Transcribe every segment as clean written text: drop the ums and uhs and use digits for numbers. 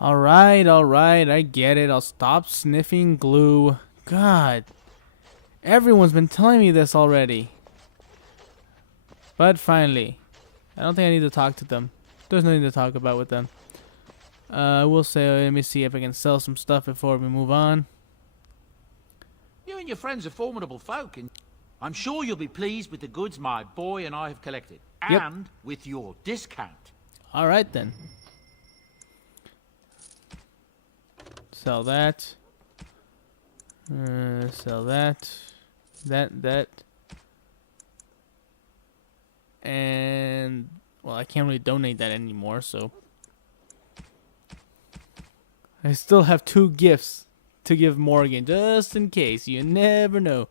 Alright, I get it. I'll stop sniffing glue. God. Everyone's been telling me this already. But finally. I don't think I need to talk to them. There's nothing to talk about with them. I will say, let me see if I can sell some stuff before we move on. You and your friends are formidable folk, and I'm sure you'll be pleased with the goods my boy and I have collected. Yep. And with your discount. Alright then. Sell that. Sell that. That. And, well, I can't really donate that anymore, so. I still have 2 gifts to give Morgan, just in case. You never know.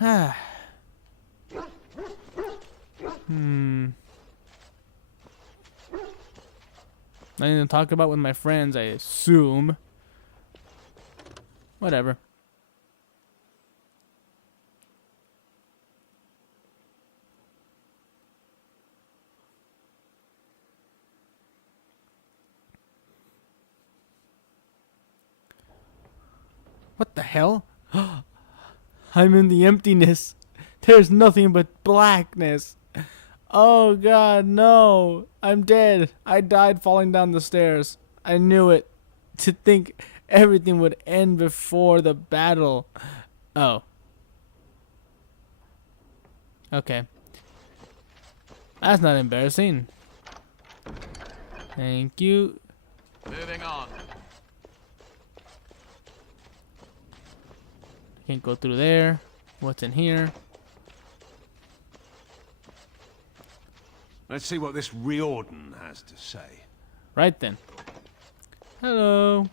Nothing to talk about with my friends, I assume. Whatever. What the hell? I'm in the emptiness. There's nothing but blackness. Oh god, no. I'm dead. I died falling down the stairs. I knew it. To think everything would end before the battle. Oh. Okay. That's not embarrassing. Thank you. Moving on. Can't go through there. What's in here? Let's see what this Riordan has to say. Right then. Hello.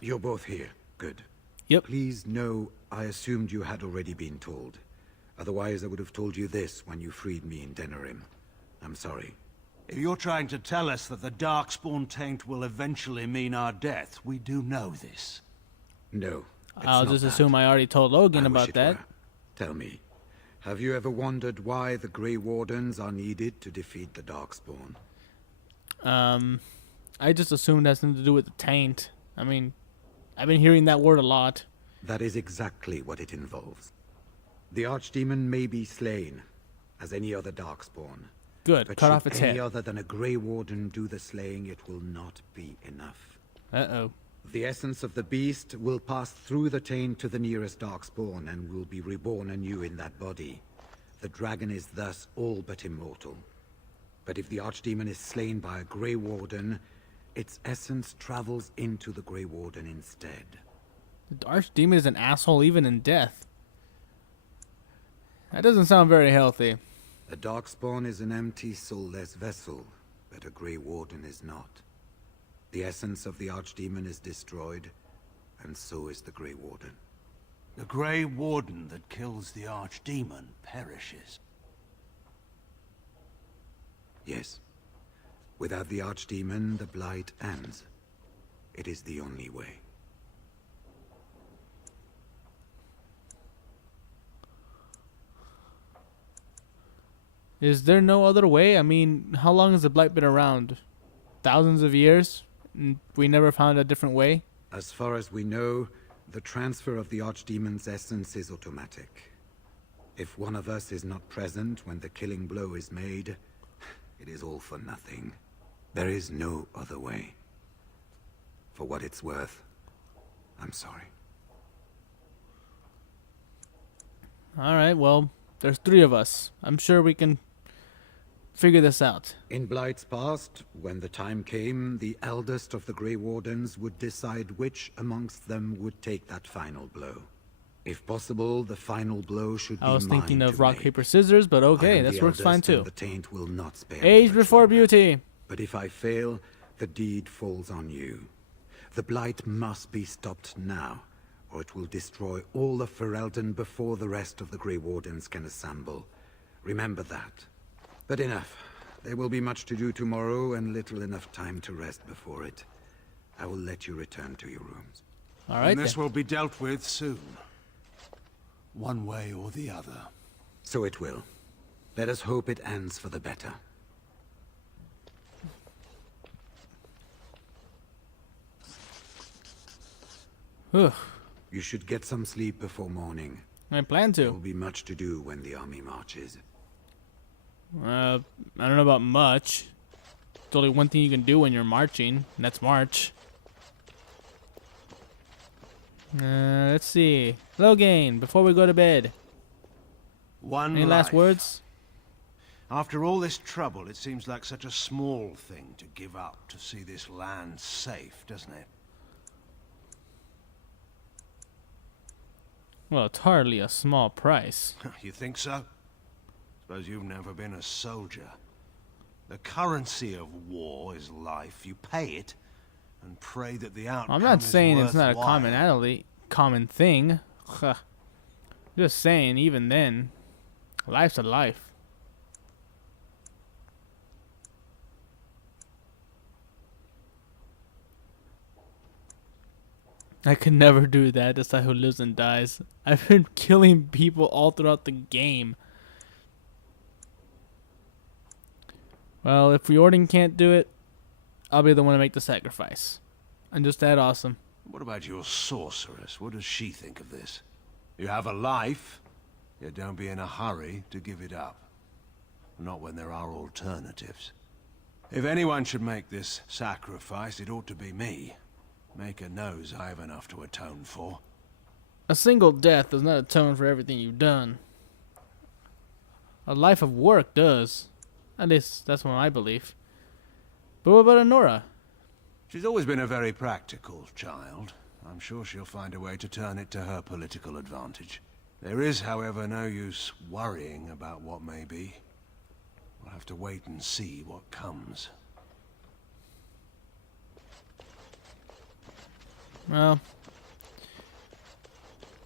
You're both here. Good. Yep. Please know I assumed you had already been told. Otherwise, I would have told you this when you freed me in Denerim. I'm sorry. If you're trying to tell us that the darkspawn taint will eventually mean our death, we do know this. No. I'll just assume I already told Logan about that. Tell me, have you ever wondered why the Grey Wardens are needed to defeat the darkspawn? I just assumed it has something to do with the taint. I mean, I've been hearing that word a lot. That is exactly what it involves. The archdemon may be slain, as any other darkspawn. Good, But cut should off its any head. other than a Grey Warden do the slaying, it will not be enough. Uh-oh. The essence of the beast will pass through the taint to the nearest darkspawn and will be reborn anew in that body. The dragon is thus all but immortal. But if the archdemon is slain by a Grey Warden, its essence travels into the Grey Warden instead. The Archdemon is an asshole even in death. That doesn't sound very healthy. A darkspawn is an empty, soulless vessel, but a Grey Warden is not. The essence of the archdemon is destroyed, and so is the Grey Warden. The Grey Warden that kills the archdemon perishes. Yes. Without the archdemon, the blight ends. It is the only way. Is there no other way? I mean, how long has the blight been around? Thousands of years? And we never found a different way? As far as we know, the transfer of the archdemon's essence is automatic. If one of us is not present when the killing blow is made, it is all for nothing. There is no other way. For what it's worth, I'm sorry. Alright, well, there's 3 of us. I'm sure we can figure this out. In Blight's past, when the time came, the eldest of the Grey Wardens would decide which amongst them would take that final blow. If possible, the final blow should be I was mine thinking of to rock, make. paper, scissors, but I okay, am this the works fine eldest, and too. the taint will not spare Age much before longer. beauty. But if I fail, the deed falls on you. The Blight must be stopped now, or it will destroy all of Ferelden before the rest of the Grey Wardens can assemble. Remember that. But enough. There will be much to do tomorrow, and little enough time to rest before it. I will let you return to your rooms. Alright And this then. will be dealt with soon. One way or the other. So it will. Let us hope it ends for the better. Ugh. You should get some sleep before morning. I plan There will to. be much to do when the army marches. I don't know about much. There's only one thing you can do when you're marching, and that's march. Let's see. Logan, before we go to bed, One any last life. words? After all this trouble, it seems like such a small thing to give up to see this land safe, doesn't it? Well, it's hardly a small price. You think so? Suppose you've never been a soldier. The currency of war is life. You pay it and pray that the outcome I'm not is saying it's not a worthwhile. common thing. Just saying, even then, life's a life. I could never do that. Decide who lives and dies. I've been killing people all throughout the game. Well, if Riordan can't do it, I'll be the one to make the sacrifice. I'm just that awesome. What about your sorceress? What does she think of this? You have a life, yet don't be in a hurry to give it up. Not when there are alternatives. If anyone should make this sacrifice, it ought to be me. Maker knows I have enough to atone for. A single death does not atone for everything you've done. A life of work does. At least, that's what I believe. But what about Honora? She's always been a very practical child. I'm sure she'll find a way to turn it to her political advantage. There is, however, no use worrying about what may be. We'll have to wait and see what comes. Well,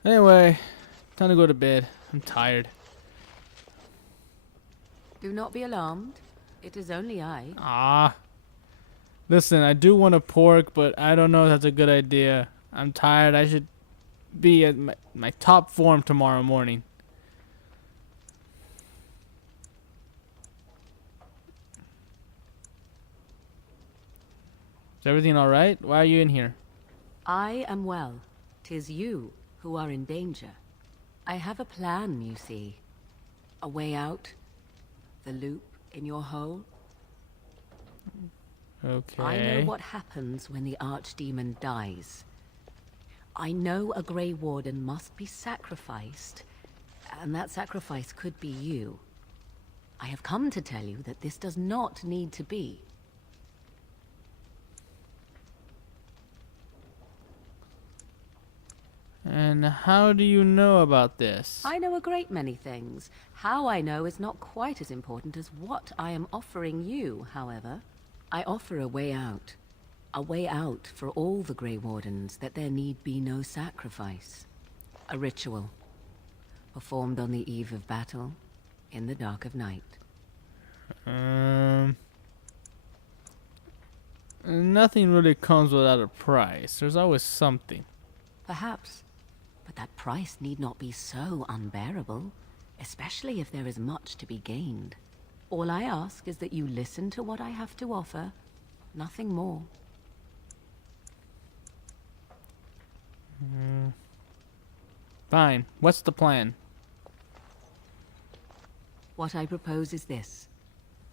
anyway, time to go to bed. I'm tired. Do not be alarmed. It is only I. Ah. Listen, I do want a pork, but I don't know if that's a good idea. I'm tired. I should be at my top form tomorrow morning. Is everything alright? Why are you in here? I am well. 'Tis you who are in danger. I have a plan, you see. A way out. The loop in your hole. Okay. I know what happens when the archdemon dies. I know a Grey Warden must be sacrificed, and that sacrifice could be you. I have come to tell you that this does not need to be. And how do you know about this? I know a great many things. How I know is not quite as important as what I am offering you, however. I offer a way out. A way out for all the Grey Wardens, that there need be no sacrifice. A ritual. Performed on the eve of battle, in the dark of night. Nothing really comes without a price. There's always something. Perhaps. But that price need not be so unbearable, especially if there is much to be gained. All I ask is that you listen to what I have to offer, nothing more. Fine. What's the plan? What I propose is this.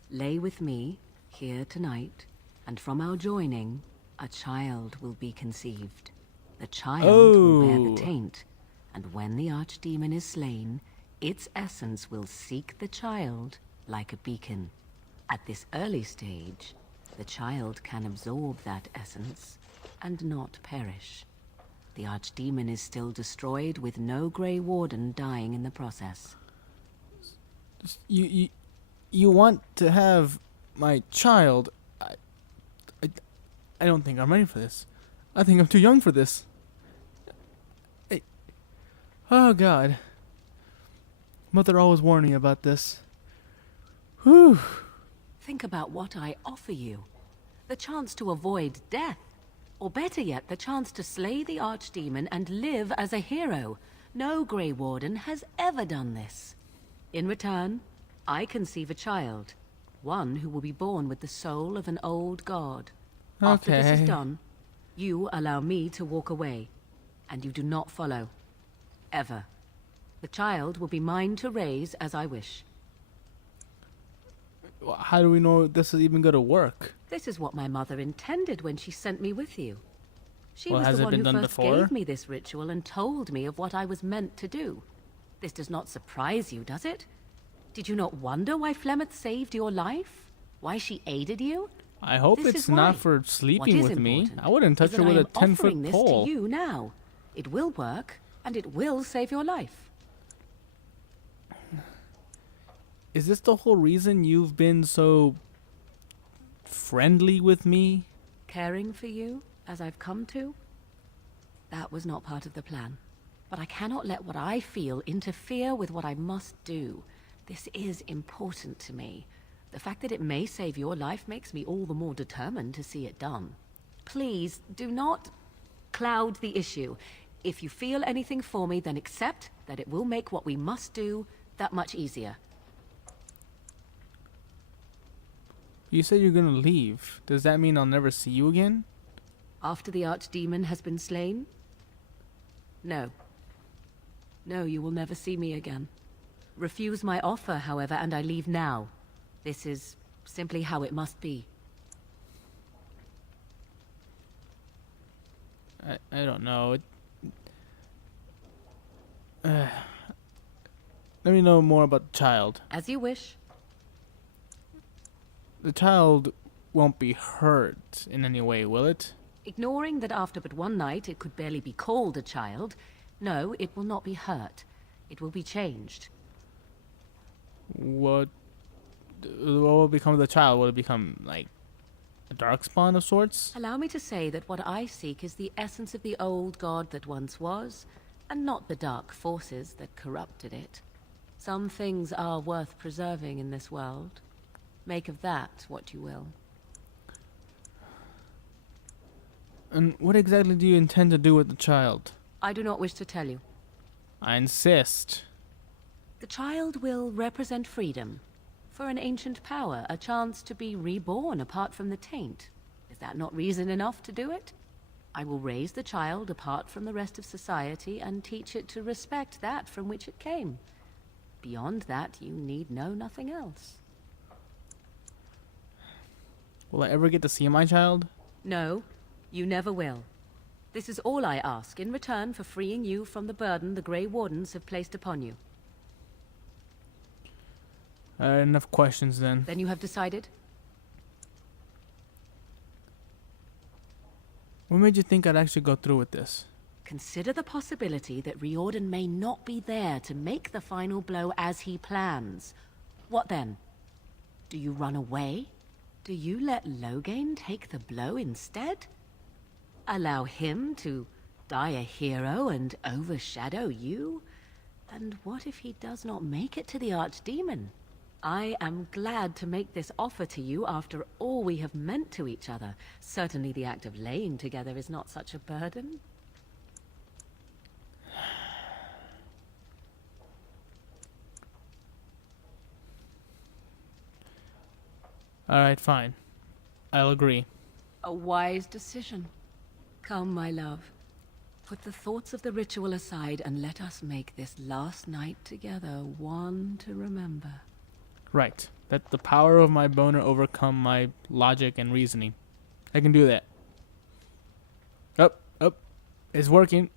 Lay with me, here tonight, and from our joining, a child will be conceived. The child will bear the taint, and when the archdemon is slain, its essence will seek the child like a beacon. At this early stage, the child can absorb that essence and not perish. The archdemon is still destroyed with no Grey Warden dying in the process. You want to have my child? I don't think I'm ready for this. I think I'm too young for this. Oh God. Mother always warned me about this. Whew. Think about what I offer you. The chance to avoid death. Or better yet, the chance to slay the archdemon and live as a hero. No Grey Warden has ever done this. In return, I conceive a child. One who will be born with the soul of an old god. After this is done, you allow me to walk away. and you do not follow. Ever. The child will be mine to raise as I wish. How do we know this is even going to work? This is what my mother intended when she sent me with you. She Well, was has the it one been who done first before? gave me this ritual and told me of what I was meant to do. This does not surprise you, does it? Did you not wonder why Flemeth saved your life? Why she aided you? I hope This it's is not why. for What sleeping is with me. important I wouldn't touch is her that with I a am 10-foot offering this pole. to you now. It will work, and it will save your life. Is this the whole reason you've been so friendly with me? Caring for you, as I've come to? That was not part of the plan. But I cannot let what I feel interfere with what I must do. This is important to me. The fact that it may save your life makes me all the more determined to see it done. Please, do not cloud the issue. If you feel anything for me, then accept that it will make what we must do that much easier. You said you're gonna leave. Does that mean I'll never see you again? After the archdemon has been slain? No. No, you will never see me again. Refuse my offer, however, and I leave now. This is simply how it must be. I don't know. Let me know more about the child. As you wish. The child won't be hurt in any way, will it? Ignoring that after but one night it could barely be called a child, no, it will not be hurt. It will be changed. What will become of the child? Will it become, like, a darkspawn of sorts? Allow me to say that what I seek is the essence of the old god that once was, and not the dark forces that corrupted it. Some things are worth preserving in this world. Make of that what you will. And what exactly do you intend to do with the child? I do not wish to tell you. I insist. The child will represent freedom. For an ancient power, a chance to be reborn apart from the taint. Is that not reason enough to do it? I will raise the child apart from the rest of society and teach it to respect that from which it came. Beyond that, you need know nothing else. Will I ever get to see my child? No, you never will. This is all I ask in return for freeing you from the burden the Grey Wardens have placed upon you. Enough questions then. Then you have decided? What made you think I'd actually go through with this? Consider the possibility that Riordan may not be there to make the final blow as he plans. What then? Do you run away? Do you let Loghain take the blow instead? Allow him to die a hero and overshadow you? And what if he does not make it to the Archdemon? I am glad to make this offer to you after all we have meant to each other. Certainly the act of laying together is not such a burden. Alright, fine. I'll agree. A wise decision. Come, my love. Put the thoughts of the ritual aside and let us make this last night together one to remember. Right. Let the power of my boner overcome my logic and reasoning. I can do that. Up. It's working.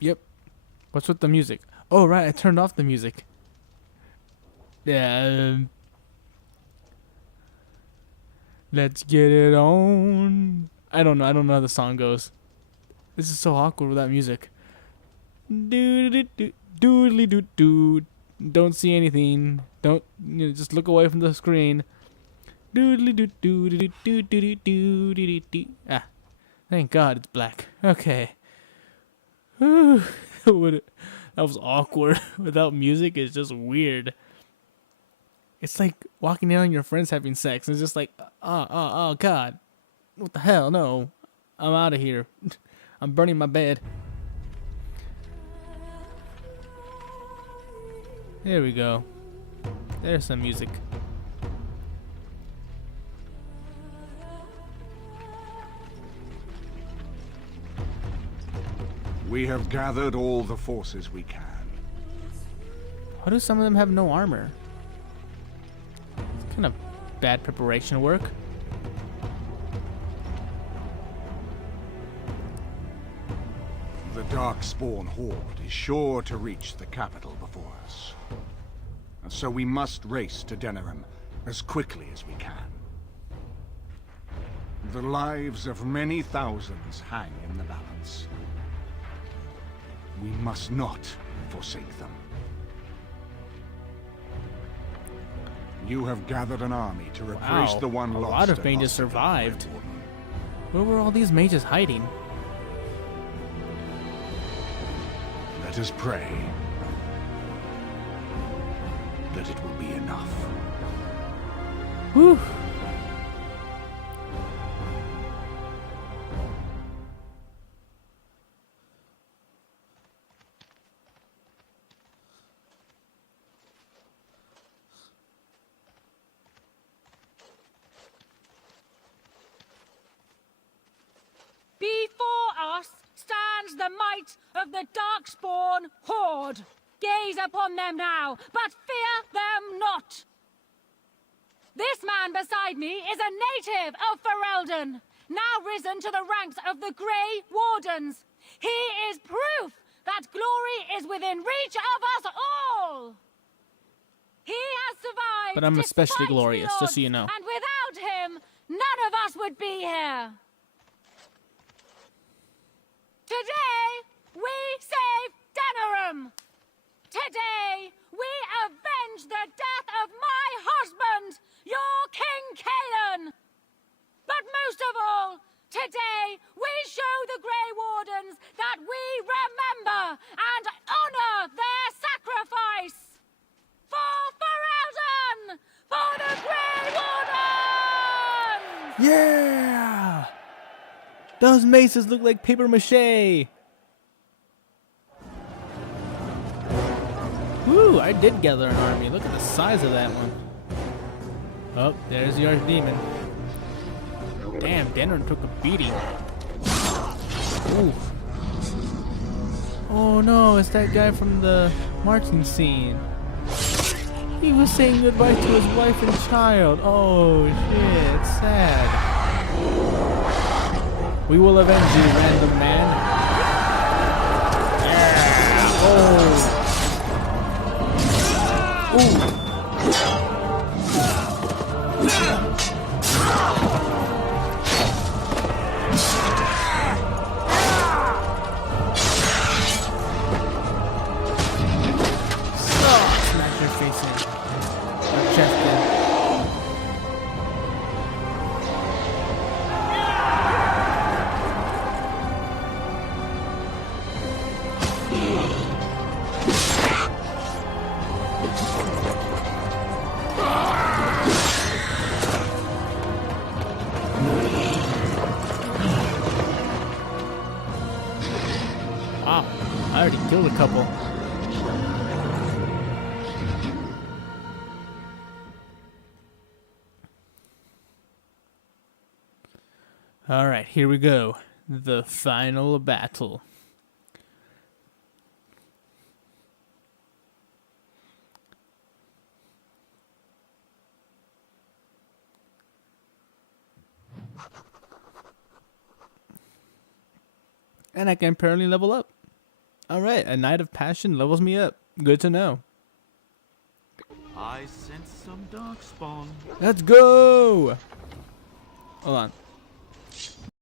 Yep. What's with the music? Oh, right. I turned off the music. Yeah. Let's get it on. I don't know how the song goes. This is so awkward without music. Doodly doo doo. Don't see anything. Don't just look away from the screen. Doodly doo doo doo doo doo doo doo doo. Ah, thank God it's black. Okay. That was awkward. Without music, it's just weird. It's like walking in on your friends having sex. It's just like, oh, God. What the hell? No. I'm out of here. I'm burning my bed. There we go. There's some music. We have gathered all the forces we can. Why do some of them have no armor? It's kind of bad preparation work. The darkspawn horde is sure to reach the capital before us. And so we must race to Denerim as quickly as we can. The lives of many thousands hang in the balance. We must not forsake them. You have gathered an army to replace Wow, the one a lost. lot of at mages Hospital survived. Grey Warden. Where were all these mages hiding? Let us pray that it will be enough. Whew. Before us stands the might of the darkspawn horde. Gaze upon them now, but fear them not. This man beside me is a native of Ferelden, now risen to the ranks of the Grey Wardens. He is proof that glory is within reach of us all. He has survived. But I'm especially despite the glorious, just so you odds, know. And without him, none of us would be here. Today, we save Denerim. Today, we avenge the death of my husband, your King Caelan. But most of all, today, we show the Grey Wardens that we remember and honor their sacrifice. For Ferelden! For the Grey Wardens! Yeah! Those maces look like paper mache! Woo, I did gather an army. Look at the size of that one. Oh, there's the Archdemon. Damn, Denerim took a beating. Oof. Oh no, it's that guy from the marching scene. He was saying goodbye to his wife and child. Oh shit, it's sad. We will avenge you, random man. Yeah. Oh. Ooh. Smash your face in. Or chest in. Wow, I already killed a couple. Alright, here we go. The final battle. And I can apparently level up. Alright, a Knight of Passion levels me up. Good to know. I sense some darkspawn. Let's go! Hold on.